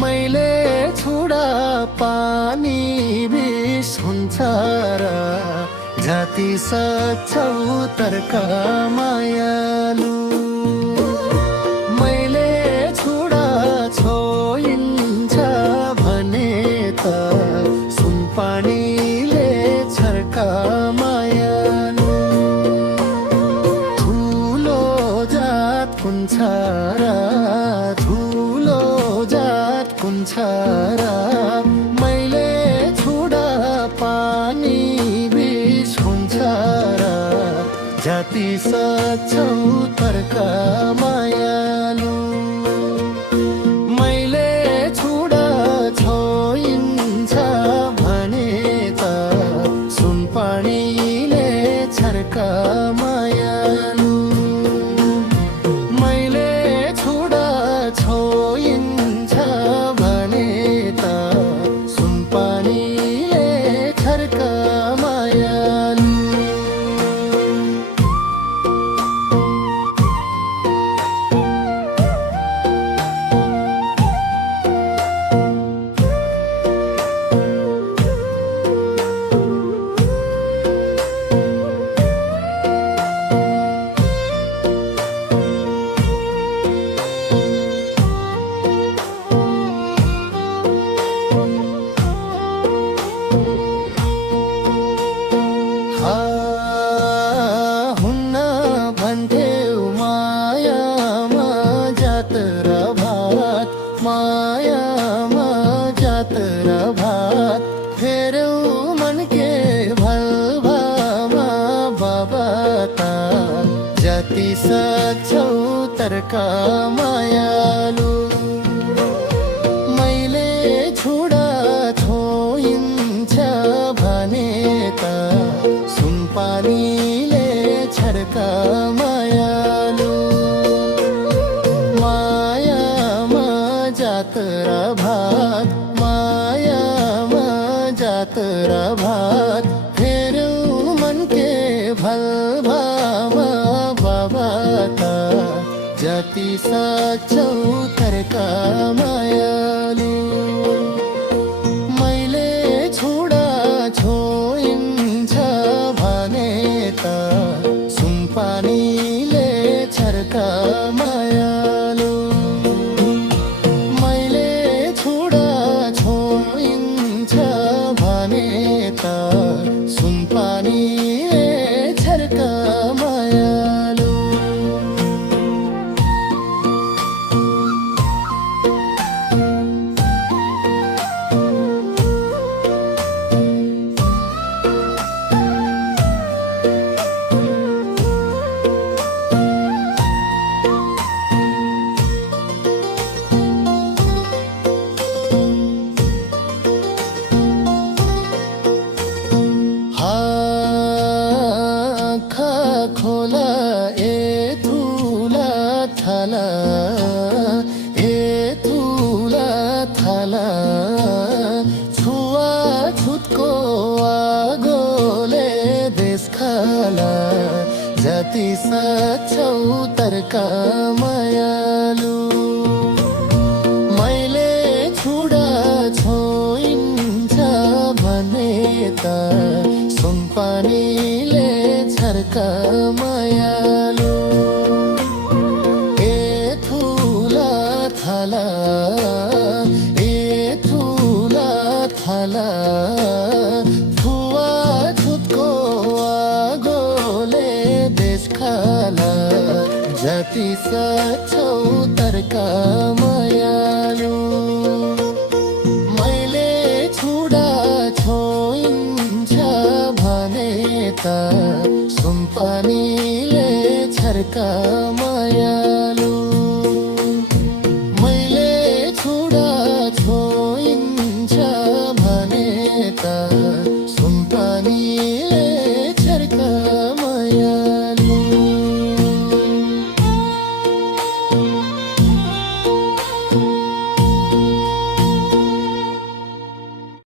मैले छुडा पानी बिस हुन्छ र जाति सक्छौ तर्क मायालु मैले छुडा छोइन्छ भने त सुनपानीले छर्का मायालु ठुलो जात कुन छ र ठुलो जात कुन छ र मैले छुडा पानी बिस हुन्छ र जाति सक्छौ तर्क मायालु मैले छुडा छोइन्छ भने त सुनपानीले छर्का मायालु मैले छुडा छोइन्छ भने त सुनपानीले छर्का मायालु हुन्न भन्थ्यौ मायामा जात र भात मायामा जात र भात फेरौ मन के भलभामा बाबा त जाति सक्छौ तर्क मायालु मैले छुडा छोइन्छ भने त सुनपानीले छर्का मायालु मायामा जात र भात मायामा जात र भात फेरौ मन के भलभामा बाबा त जाति सक्छौ तर्क मायालु मैले छुडा छोइन्छ भने त सुनपानीले छर्का मायालु मैले छुडा छोइन्छ भने त सुनपानीले छर्का मायालु खोला ए ठुला थाला ए ठुला थाला छुवा छुतको आगोले देश खाला जाति सक्छौ तर्क मायालु मैले छुडा छोइन्छ भने त सुनपानीले छर्का मायालु ए ठुला थाला ए ठुला थाला छुवा छुतको आगोले देश खाला जाति सक्छौ तर्क मायालु मैले छुडा छोइन्छ भने त सुनपानीले छर्का मायालु मैले छुडा छोइन्छ भने त सुनपानीले